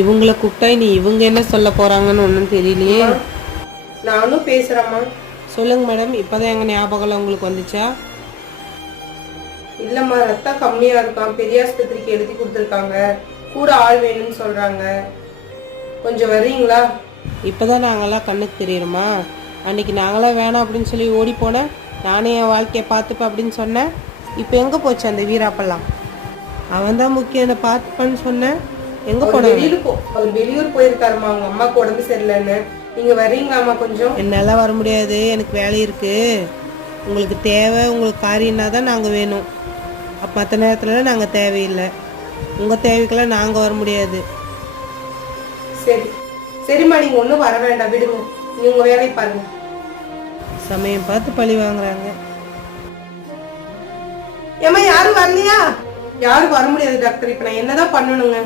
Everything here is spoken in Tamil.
இவங்கள கூப்பிட்டா நீ இவங்க என்ன சொல்ல போறாங்கன்னு ஒன்றும் தெரியலையே. நானும் பேசுறேம்மா. சொல்லுங்க மேடம், இப்போதான் எங்க ஞாபகம் உங்களுக்கு வந்துச்சா? இல்லம்மா, ரத்தம் கம்மியா இருக்கான், பெரிய ஆஸ்பத்திரிக்கு எழுதி கொடுத்துருக்காங்க, கூட ஆள் வேணும்னு சொல்றாங்க, கொஞ்சம் வர்றீங்களா? இப்போதான் நாங்களாம் கண்ணுக்கு தெரியுறோமா? அன்னைக்கு நாங்களாம் வேணாம் அப்படின்னு சொல்லி ஓடி போனேன். நானே என் வாழ்க்கையை பார்த்துப்பேன் அப்படின்னு சொன்னேன். இப்போ எங்கே போச்சு அந்த வீராப்பெல்லாம்? அவன் தான் முக்கியம், என்னை பார்த்துப்பான்னு சொன்னேன். எங்கே போன? அவர் வெளியூர் போயிருக்காருமா, அவங்க அம்மாவுக்கு உடம்பு சரியில்லைன்னு. நீங்க வர்றீங்களாம்மா? கொஞ்சம் என்னால் வர முடியாது, எனக்கு வேலை இருக்கு. உங்களுக்கு தேவை, உங்களுக்கு காரியம்னா தான் நாங்கள் வேணும். அப்போ மற்ற நேரத்தில் நாங்கள் தேவையில்லை. உங்கள் தேவைக்கெல்லாம் நாங்கள் வர முடியாது. சரி சரிம்மா, நீங்க ஒன்றும் வர வேண்டாம், விடுங்க. நீங்க உங்க வேலையை பாருங்க. சமயம் பார்த்து பழி வாங்குறாங்க. ஏமா யாரும் வரலையா? யாரும் வர முடியாது டாக்டர். இப்ப நான் என்னதான் பண்ணணுங்க?